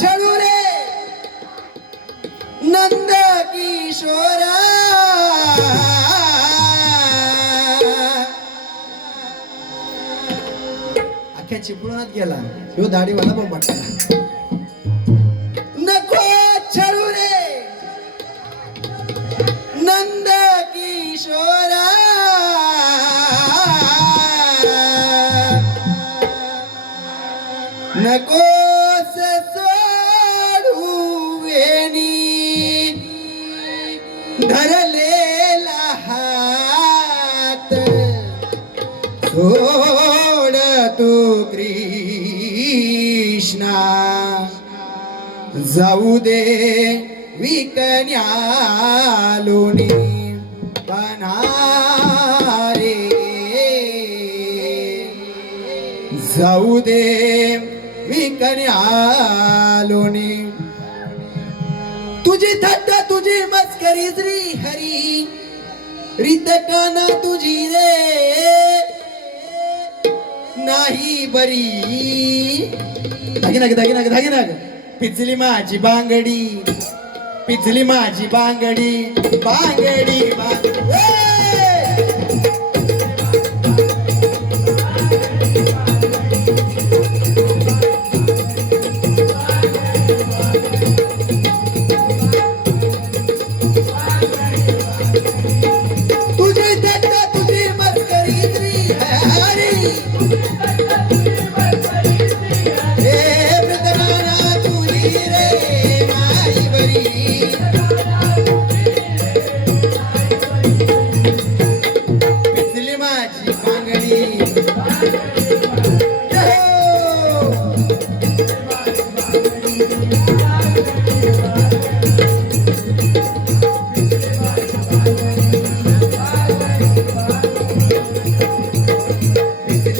छळू रे नंद किशोरा अख्ख्या चिपळूणात गेला ह्यो दाढीवाला पण पटला नको छळू रे नंद किशोरा नको धरलेला हात सोड तू कृष्णा जाऊ दे विकन्यालोनी पणारे जाऊ दे विकन्यालोनी तुझी थट्टा तुझी मस्करी श्री हरी रीत काना तुझी रे नाही बरी धागी पिचली माझी बांगडी पिचली माझी बांगडी बांगडी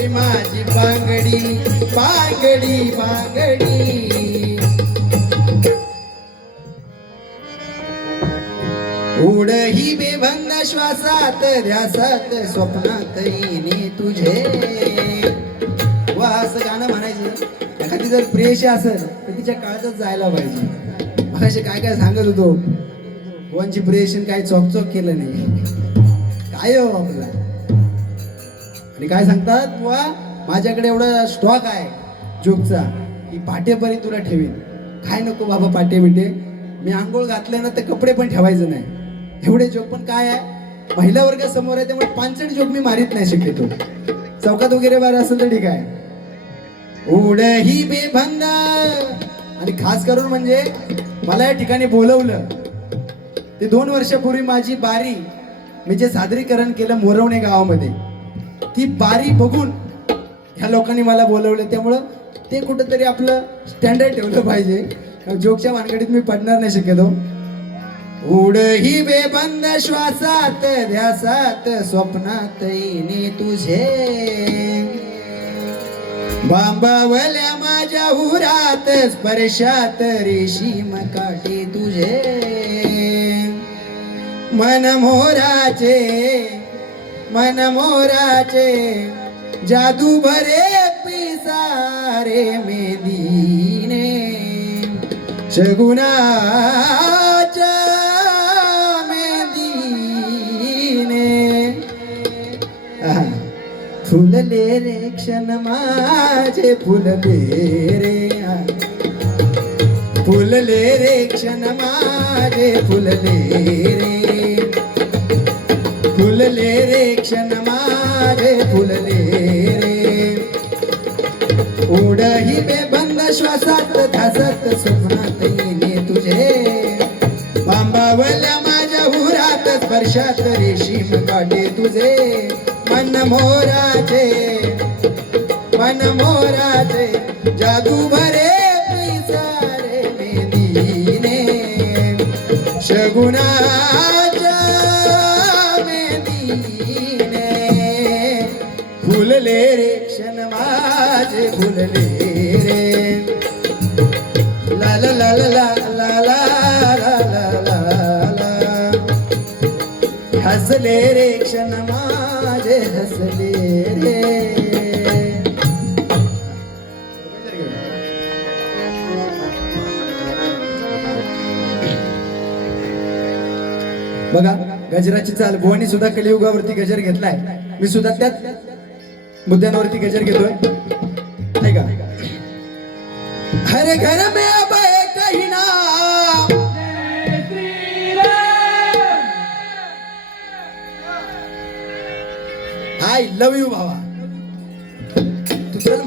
माझी बांगडी बांगडी बांगडी उड ही बेबंद श्वासात ध्यासात स्वप्नात येणे तुझे वा असं गाणं म्हणायचं एखादी जर प्रेयशी असेल तर तिच्या काळजात जायला पाहिजे मगाशी काय काय सांगत होतो कोणची प्रेयशीन काही चोक केलं नाही काय हो आपला आणि काय सांगतात वा माझ्याकडे एवढा स्टॉक आहे जोकचा की पाटेपर्यंत तुला ठेवीन काय नको बाबा पाटे बिटे मी आंघोळ घातले ना तर कपडे पण ठेवायचं नाही एवढे जोक पण काय आहे महिला वर्ग समोर आहे त्यामुळे पांचट जोक मी मारित नाही शक्यतो चौकात वगैरे बाहेर असेल तर ठीक आहे उड ही बेबंद आणि खास करून म्हणजे मला या ठिकाणी बोलवलं ते 2 वर्षापूर्वी माझी बारी मी जे सादरीकरण केलं मोरवणे गावामध्ये ती बारी बघून ह्या लोकांनी मला बोलवलं त्यामुळं ते कुठंतरी आपलं स्टँडर्ड ठेवलं पाहिजे जोकच्या भानगडीत मी पडणार नाही शक्यतो उड ही बेबंद श्वासात ध्यासात स्वप्नात येणे तुझे बांबावल्या माझ्या उरात स्पर्शात रेशीम काटे तुझे मन मोराचे जादू भरे पिसारे मेदीने शगुनाच्या मेदीने फुलले रे क्षण माझे फुलले रे फुलले रे क्षण माझे फुलले रे फुलले रे क्षण माझे फुलले रे उड ही बेबंद श्वासात ध्यासात स्वप्नात येणे तुझे बांबावल्या माझ्या उरात स्पर्शात रेशीम काटे तुझे मन मोराचे जादू भरे पिसारे मेदीने शगुनाच्या मेदीने फुलले रे क्षण माझे फुलले रे ला ला ला ला ला ला ला ला ला हसले रे क्षण माझे हसले रे बघा गजराची चाल. भुवानी सुद्धा कलियुगावरती गजर घेतलाय, मी सुद्धा त्यात मुद्द्यांवरती गजर घेतोय. ऐका. हर घर में अब एक ही नाम, आय लव यू भावा. तू चल,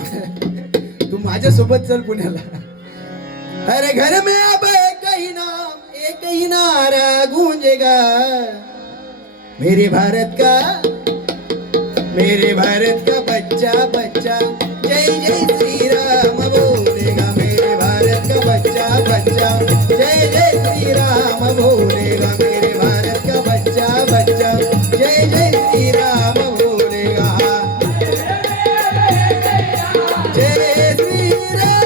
तू माझ्या सोबत चल पुण्याला. हर घर में अब एक ही नाम, एक ही नारा गूंजेगा, मेरे भारत का बच्चा बच्चा जय जय श्री राम बोलेगा. मेरे भारत का बच्चा बच्चा जय जय श्री राम बोलेगा. मेरे भारत का बच्चा बच्चा जय जय श्री राम बोलेगा. जय श्री राम.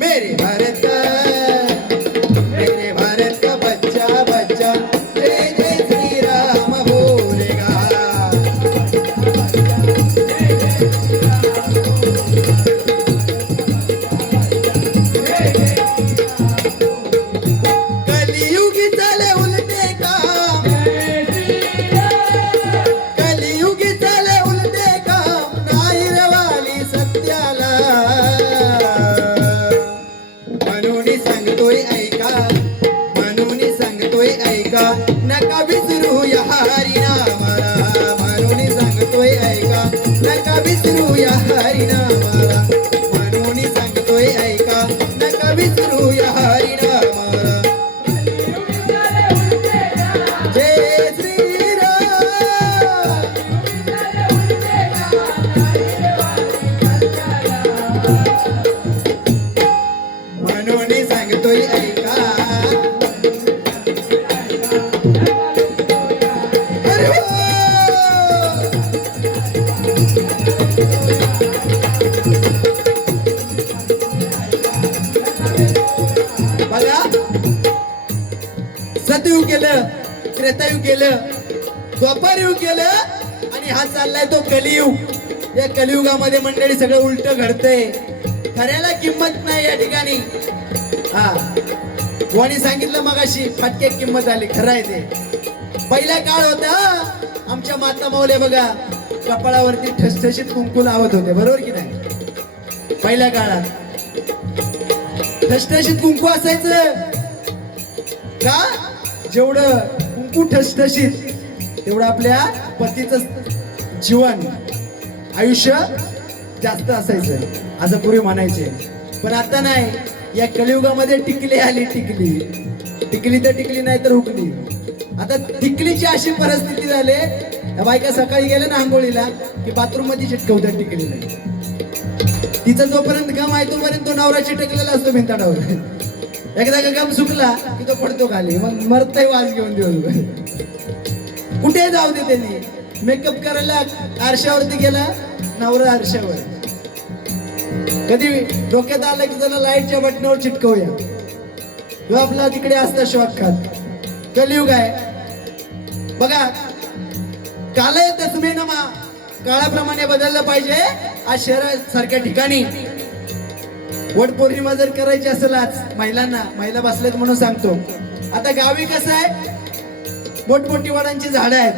मेरे भारत का बच्चा बच्चा जय जय श्री राम बोलेगा. कलियुगी चले उलटे काम, कलियुगी चले उलटे काम, नाही रवाली सत्याला. म्हणून सांगतोय ऐका, म्हणून सांगतोय ऐका, नका विसरू या हरी नामाला. म्हणून सांगतोय ऐका, नका विसरू या हरी नामाला. म्हणून सांगतोय ऐका, नका विसरू या हरी नामाला. जय श्री राम. म्हणून सांगतोय ऐका. अरे हो. बघा सतयुग गेलं, त्रेतायुग गेलं, द्वापारयुग गेलं आणि हा चाललाय तो कलियुग. या कलियुगामध्ये मंडळी सगळं उलट घडतंय. खऱ्याला किंमत नाही या ठिकाणी. हा कोणी सांगितलं मगाशी फाटक्यात किंमत आली, खरं आहे ते. पहिला काळ होता, आमच्या माता माऊल्या बघा कपाळावरती ठसठशीत कुंकू लावत होते, बरोबर की नाही. पहिल्या काळात ठसठशीत कुंकू असायचं का? जेवढं कुंकू ठसठशीत तेवढं आपल्या पतीचं जीवन आयुष्य जास्त असायचं असं पूर्वी म्हणायचे. पण आता नाही. या कलियुगामध्ये टिकली आली, टिकली टिकली तर टिकली नाही तर हुकली. आता टिकलीची अशी परिस्थिती झाली, त्या बायका सकाळी गेल्या ना आंघोळीला की बाथरूम मध्ये चिटकवतात टिकली नाही. तिचा जोपर्यंत गम आहे तोपर्यंत तो नवरा चिटकलेला असतो भिंताडावर. एकदा का गम सुकला की तो पडतो खाली, मग मरताही वाज घेऊन दिवसभर. कुठे जाऊ दे त्यांनी मेकअप करायला आरशावरती गेला, नवरा आरशावर. कधी डोक्यात आलं की त्याला लाईटच्या बटनावर चिटकवूया, तो आपला तिकडे असता शॉक खात. कलियुग आहे बघा. कालय तस्मे नमा, काळाप्रमाणे बदललं पाहिजे. आज शहरासारख्या ठिकाणी वट पौर्णिमा जर करायची असेल आज महिलांना, महिला बसल्यात म्हणून सांगतो. आता गावी कसं आहे, मोठमोठी वडांची झाडं आहेत.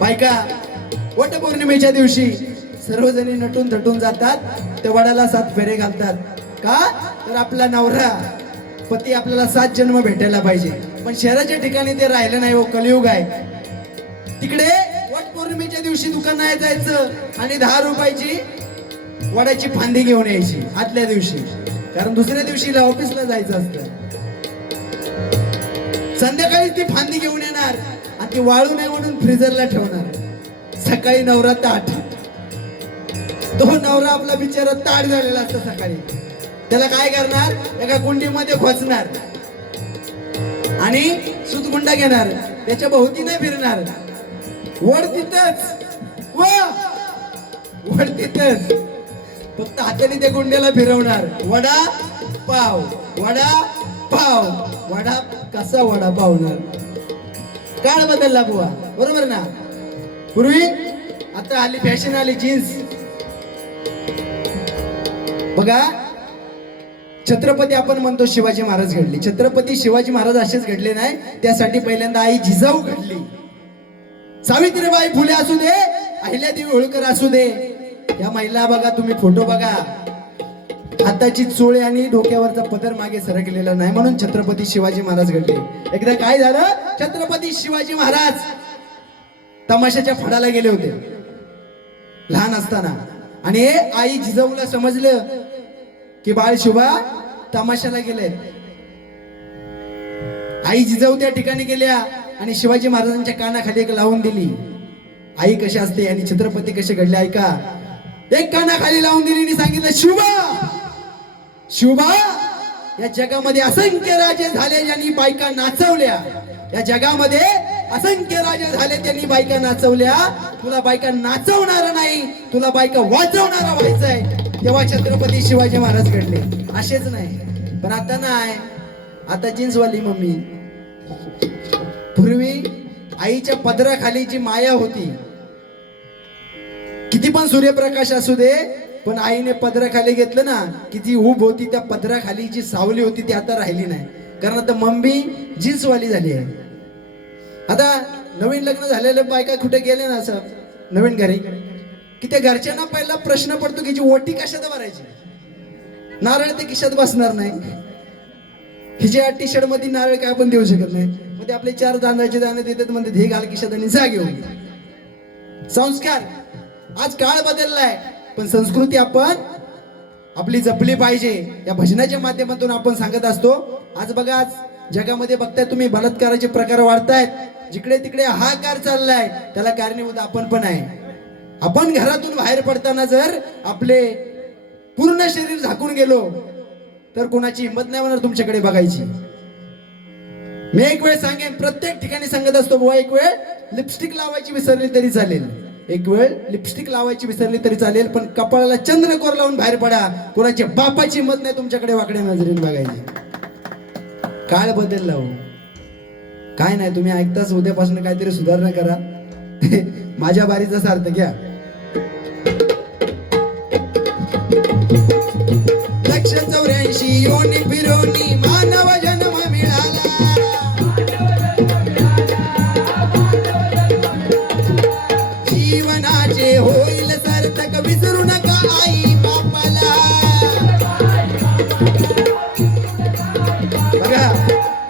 बायका वट पौर्णिमेच्या दिवशी सर्वजणी नटून थटून जातात, त्या वडाला 7 फेरे घालतात. का तर आपला नवरा पती आपल्याला 7 जन्म भेटायला पाहिजे. पण शहराच्या ठिकाणी ते राहिलं नाही हो, कलियुग आहे. तिकडे वट पौर्णिमेच्या दिवशी दुकानात जायचं आणि 10 रुपयाची वडाची फांदी घेऊन यायची आदल्या दिवशी, कारण दुसऱ्या दिवशी ऑफिसला जायचं असतं. संध्याकाळी ती फांदी घेऊन येणार आणि ती वाळू नये म्हणून फ्रीजरला ठेवणार. सकाळी नवरा ताट, तो नवरा आपला बिचारा ताट झालेला असतो. सकाळी त्याला काय करणार, एका कुंडीमध्ये खोचणार आणि सुतगुंडा घेणार, त्याच्या भोवती नाही फिरणार. वड तिथंच, वड तिथंच, फक्त हाताने त्या गुंड्याला फिरवणार. वडा पाव, वडा पाव, वडा कसा वडा पावणार. काळ बदलला बुवा, बरोबर ना. पूर्वी आता आली फॅशन आली जीन्स, बघा, छत्रपती आपण म्हणतो शिवाजी महाराज घडले, छत्रपती शिवाजी महाराज असेच घडले नाही. त्यासाठी पहिल्यांदा आई जिजाऊ घडली. सावित्रीबाई फुले असू दे, अहिल्यादेवी होळकर असू दे, या महिला बघा, तुम्ही फोटो बघा, हाताची चोळे आणि डोक्यावरचा पदर मागे सरकलेला नाही, म्हणून छत्रपती शिवाजी महाराज घडले. एकदा काय झालं, छत्रपती शिवाजी महाराज तमाशाच्या फडाला गेले होते लहान असताना, आणि आई जिजाऊला समजलं की बाळ शुभा तमाशाला गेले. आई जिजाऊ त्या ठिकाणी गेल्या आणि शिवाजी महाराजांच्या कानाखाली एक लावून दिली. आई कशी असते आणि छत्रपती कसे घडले ऐका. एक कानाखाली लावून दिली आणि सांगितलं, शुभा शुभा, या जगामध्ये असंख्य राजे झाले ज्यांनी बायका नाचवल्या, या जगामध्ये असंख्य राजे झाले त्यांनी बायका नाचवल्या, तुला बायका नाचवणारा नाही, तुला बायका वाजवणारा व्हायचंय. तेव्हा छत्रपती शिवाजी महाराज घडले. असेच नाही, पण आता नाही, आता जीन्सवाली मम्मी. पूर्वी आईच्या पदराखाली जी माया होती, किती पण सूर्यप्रकाश असू दे, पण आईने पदराखाली घेतलं ना की जी ऊब होती, त्या पदराखाली जी सावली होती ती आता राहिली नाही, कारण आता मम्मी जीन्सवाली झाली आहे. आता नवीन लग्न झालेले बायका कुठे गेले ना असं नवीन घरी, की त्या घरच्यांना पहिला प्रश्न पडतो की जी ओटी कशात भरायची, नारळ ते खिशात बसणार नाही, हिच्या टी शर्ट मध्ये नारळ काय आपण देऊ शकत नाही, मग ते आपले 4 दाण्याचे दाणे देतात, म्हणतात हे घाल खिशात आणि जा घेऊन. संस्कार, आज काळ बदललाय, पण संस्कृती आपण आपली जपली पाहिजे. या भजनाच्या माध्यमातून आपण सांगत असतो. आज बघा, आज जगामध्ये बघताय तुम्ही, बलात्काराचे प्रकार वाढतायत, जिकडे तिकडे हाहाकार चाललाय, त्याला कारणीभूत आपण पण आहे. आपण घरातून बाहेर पडताना जर आपले पूर्ण शरीर झाकून गेलो तर कोणाची हिंमत नाही होणार तुमच्याकडे बघायची. मी एक वेळ सांगेन, प्रत्येक ठिकाणी सांगत असतो, बुवा एक वेळ लिपस्टिक लावायची विसरली तरी चालेल, एक वेळ लिपस्टिक लावायची विसरली तरी चालेल, पण कपाळाला चंद्रकोर लावून बाहेर पडा, कोणाची बापाची हिंमत नाही तुमच्याकडे वाकड्या नजरेने बघायची. काळ बदलला हो, काय नाही, तुम्ही ऐकताच, उद्यापासून काहीतरी सुधारणा करा. माझ्या बारीचा सार्थ घ्या. 184 योनी फिरोनी मानव जन्म मिळाला, जीवनाचे होईल सार्थक, विसरू नका आई बापाला. बघा,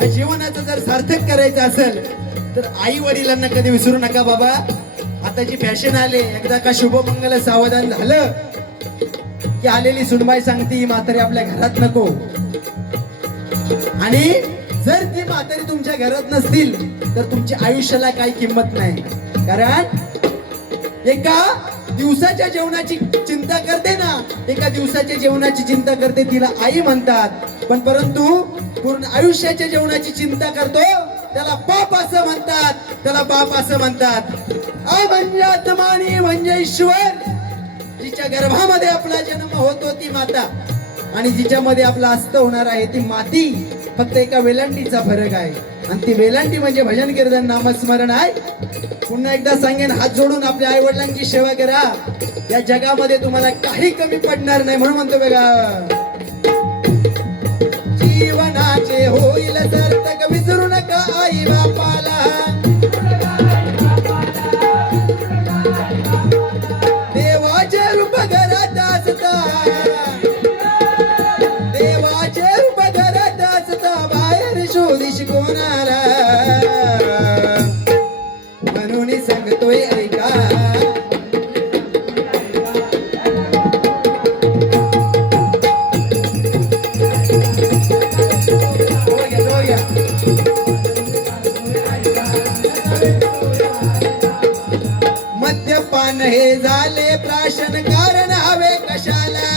जीवनाचं जर सार्थक करायचं असेल तर आई वडिलांना कधी विसरू नका बाबा. आता जी फॅशन आले, एकदा का शुभमंगल सावधान झालं की आलेली सुनबाई सांगती म्हातारी आपल्या घरात नको. आणि जर ती म्हातारी तुमच्या घरात नसतील तर तुमच्या आयुष्याला काही किंमत नाही, कारण एका दिवसाच्या जेवणाची चिंता करते ना, एका दिवसाच्या जेवणाची चिंता करते तिला आई म्हणतात, पण परंतु पूर्ण आयुष्याच्या जेवणाची चिंता करतो त्याला बाप असं म्हणतात, त्याला बाप असं म्हणतात. आ म्हणजे आत्मानी म्हणजे ईश्वर, जिच्या गर्भामध्ये आपला जन्म होतो ती माता, आणि जिच्यामध्ये आपला अस्त होणार आहे ती माती. फक्त एका वेलांटीचा फरक आहे, आणि ती वेलांटी म्हणजे भजन कीर्तन नामस्मरण आहे. पुन्हा एकदा सांगेन, हात जोडून आपल्या आई वडिलांची सेवा करा, या जगामध्ये तुम्हाला काही कमी पडणार नाही. म्हणून म्हणतो बघा, जीवनाचे होईल सार्थक, विसरू नका आई बापाला. देवाचे रूप घरात असता, देवाचे रूप घरात असता, बाहेर शोधिश कोणाला, म्हणून सांगतोय ऐका. मद्यपान हे झाले प्राशन, कारण हवे कशाला,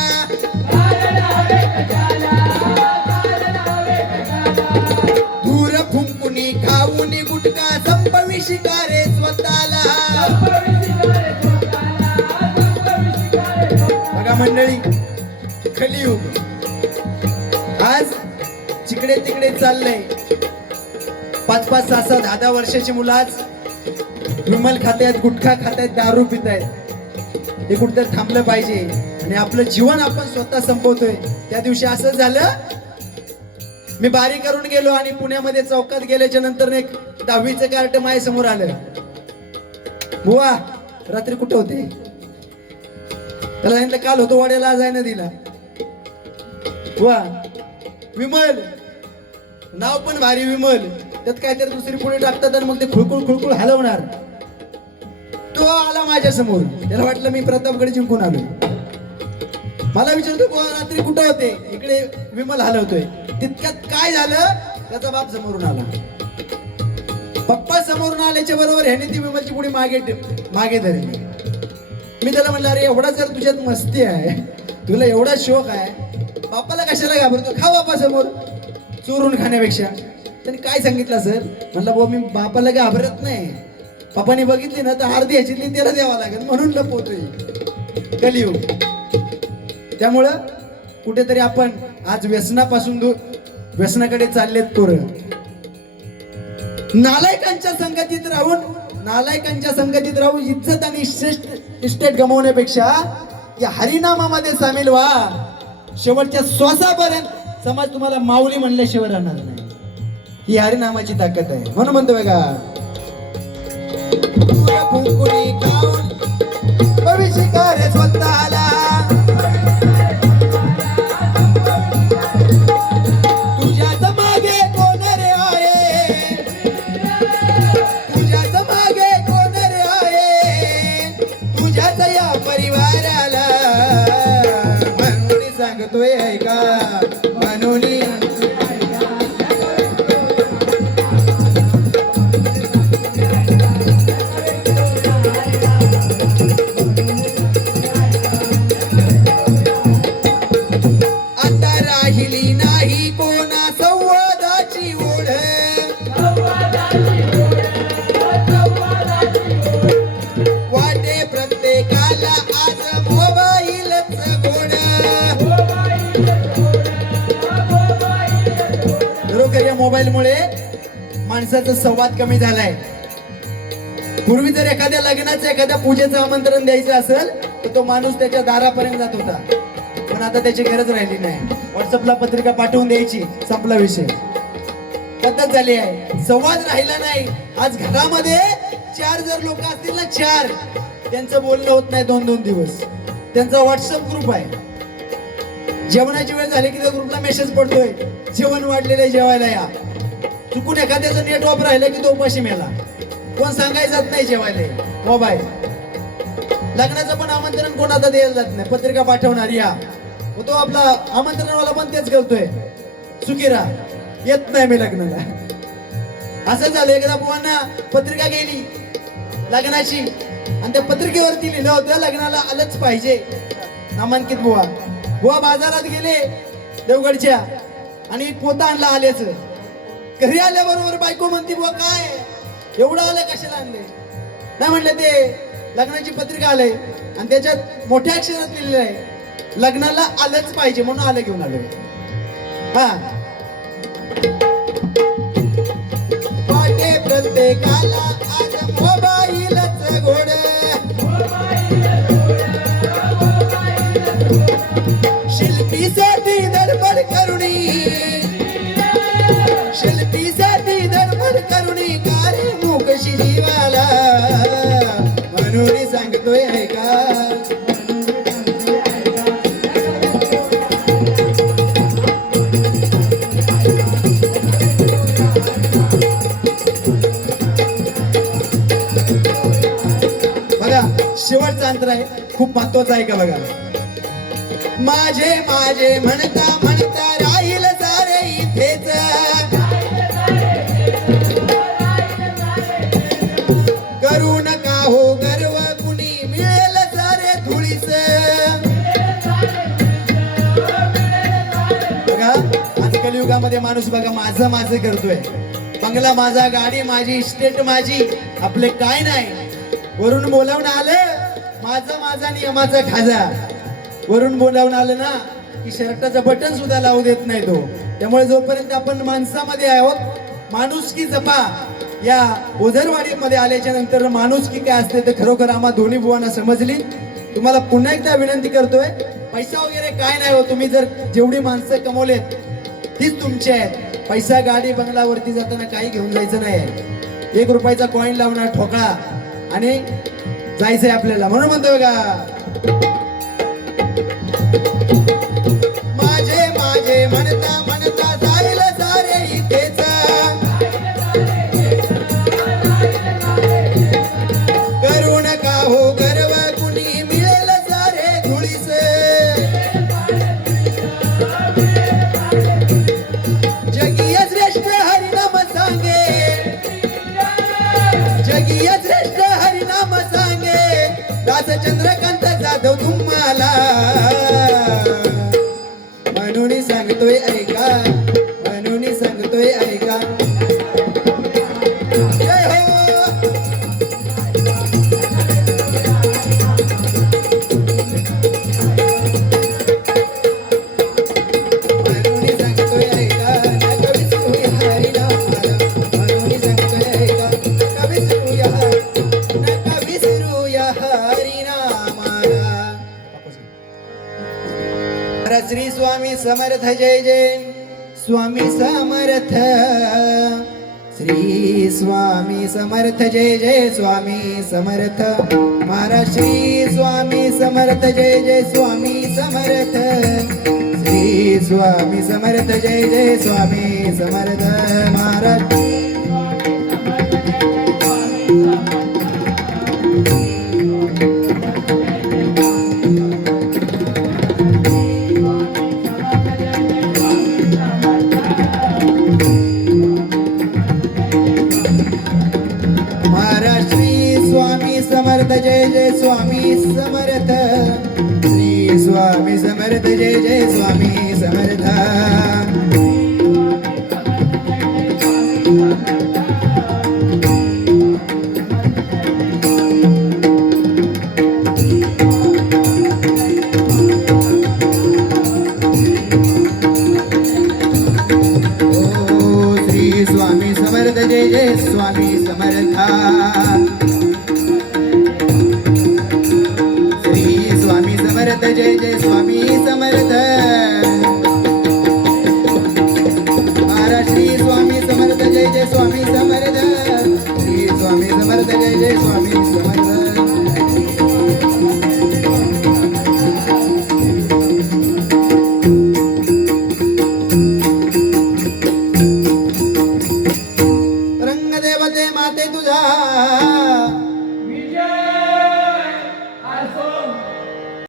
दूर फुंकुनी खाऊनी गुटखा, संपवी शिकारे स्वतःला. बघा मंडळी, कलियुग आज जिकडे तिकडे चाललंय. 5-5, 6-6, 10-10 वर्षाची मुलं आज विमल खातायत, गुटखा खातायत, दारू पितायत. हे कुठेतरी थांबलं पाहिजे. आणि आपलं जीवन आपण स्वतः संपवतोय. त्या दिवशी असं झालं, मी बारी करून गेलो आणि पुण्यामध्ये चौकात गेल्याच्या नंतर एक 10वीचं कार्ट माझ्या समोर आलं. बुवा रात्री कुठे होते? त्याला सांगितलं काल होतो वाड्याला, आज आहे ना दिला. बुवा विमल, नाव पण भारी विमल, त्यात काहीतरी दुसरी पुढे टाकतात आणि मग ते खुळकुळ खुळकुळ हलवणार. तो आला माझ्या समोर, त्याला वाटलं मी प्रतापगड जिंकून आलोय. मला विचारतो बुवा रात्री कुठे होते? इकडे विमल हलवतोय. तितक्यात काय झालं, त्याचा बाप समोरून आला. पप्पा समोरून आल्याच्या बरोबर ह्याने ती विमलची पुढे मागे धरली. मी त्याला म्हणलं अरे एवढा जर तुझ्यात मस्ती आहे, तुला एवढा शोक आहे, बापाला कशाला घाबरतो? खा बापा समोर चोरून खाण्यापेक्षा. त्यांनी काय सांगितलं सर? म्हणलं बुवा मी बापाला घाबरत नाही, बापाने बघितली ना तर अर्धी ह्याची त्याला द्यावा लागेल म्हणून लपवतोय. कलियुग. त्यामुळं कुठेतरी आपण आज व्यसनापासून व्यसनाकडे चाललेत पोरं. नालायकांच्या संगतीत राहून इज्जत आणि इस्टेट गमावण्यापेक्षा या हरिनामामध्ये सामील व्हा. शेवटच्या श्वासापर्यंत समाज तुम्हाला माऊली म्हणल्याशिवाय राहणार नाही. ही हरिनामाची ताकद आहे. म्हणून म्हणतो बघा, फुंकुणी खाऊन भविष्य कार्य स्वतःला, तुझ्याच मागे कोण रे आहे, तुझ्याच मागे कोण रे आहे, तुझ्याच या परिवाराला. म्हणून सांगतोय ऐका, म्हणून मोबाईलमुळे माणसाचा संवाद कमी झालाय. पूर्वी जर एखाद्या लग्नाचं एखाद्या पूजेचं आमंत्रण द्यायचं असेल तर तो माणूस त्याच्या दारापर्यंत जात होता, पण आता त्याची गरज राहिली नाही. व्हॉट्सअपला पत्रिका पाठवून द्यायची, संपला विषय. पद्धत झाली आहे, संवाद राहिला नाही. आज घरामध्ये 4 जर लोक असतील ना, 4, त्यांचं बोलणं होत नाही 2-2 दिवस. त्यांचा व्हॉट्सअप ग्रुप आहे. जेवणाची वेळ झाली की त्या ग्रुपला मेसेज पडतोय, जेवण वाढलेलं आहे, जेवायला या. चुकून एखाद्याचं नेट ऑफ राहिलं की तो उपाशी मेला. कोण सांगायचं नाही जेवायला, मोबाईल. लग्नाचं पण आमंत्रण कोण आता द्यायला जात नाही, पत्रिका पाठवणार या. तो आपला आमंत्रणवाला पण तेच करतोय, सुकिरा येत नाही मी लग्नाला. असं झालं, एकदा बुवांना पत्रिका गेली लग्नाची आणि त्या पत्रिकेवरती लिहिलं होतं लग्नाला आलंच पाहिजे, नामांकित बुवा. बुवा बाजारात गेले देवगडच्या आणि पोता आणला आल्याचं. घरी आल्याबरोबर बायको म्हणती बुवा काय एवढं आलं, कशाला आणले? नाही म्हणलं ते लग्नाची पत्रिका आलंय आणि त्याच्यात मोठ्या अक्षरात लिहिलेलं आहे लग्नाला आलंच पाहिजे, म्हणून आलं घेऊन आलोय. हा, वाटे प्रत्येकाला आज मोबाईलच घोड, शिल्पीसाठी धडपड करुणी, शिल्पीसाठी धडपड करुणी, कार्य मुकशी जीवाला. म्हणून सांगतोय ऐका, बघा शेवटचा अंतर आहे, खूप महत्वाचा आहे का बघा. माझे माझे म्हणता म्हणता राहील सारे इथेच, करू नका हो गर्व, कुणी मिळेल सारे धुळीच. बघा आज कलियुगामध्ये माणूस बघा माझं माझं करतोय. बंगला माझा, गाडी माझी, इस्टेट माझी, आपले काय नाही. वरून बोलावून आलं माझं माझा नियमाचा खाजा. वरून बोलावून आलं ना की शर्टाचं बटन सुद्धा लावू देत नाही तो. त्यामुळे जोपर्यंत आपण माणसामध्ये आहोत, माणुसकी जपा. या ओझरवाडीमध्ये आल्याच्या नंतर माणुसकी काय असते ते खरोखर आम्हा दोन्ही बुवांना समजली. तुम्हाला पुन्हा एकदा विनंती करतोय, पैसा वगैरे काय नाही हो, तुम्ही जर जेवढी माणसं कमवलेत तीच तुमची आहेत. पैसा गाडी बंगलावरती जाताना काही घेऊन जायचं नाही. 1 रुपयाचा कॉईन लावणार ठोकळा आणि जायचंय आपल्याला. म्हणून म्हणतोय का, माझे माझे म्हणता म्हणता जाईल सारे इथेच, करू नका हो गर्व, कुणी मिळेल सारे धुळीस. जगीय श्रेष्ठ हरिनाम सांगे, जगीय श्रेष्ठ हरिनाम सांगे, दास चंद्रकांत जाधव तुम्हाला. म्हणून सांगतोय ऐका, म्हणून सांगतोय ऐका. जय हो. म्हणून सांगतोय ऐका, नका विसरूया हरिनामाला. म्हणून सांगतोय ऐका, नका विसरूया, नका विसरूया हरिनामाला. श्री स्वामी समर्थ जय जय स्वामी समर्थ. श्री स्वामी समर्थ जय जय स्वामी समर्थ. महाराज श्री स्वामी समर्थ जय जय स्वामी समर्थ. श्री स्वामी समर्थ जय जय स्वामी समर्थ. महाराज समर्थ जय जय स्वामी समर्थ. श्री स्वामी समर्थ जय जय स्वामी समर्थ.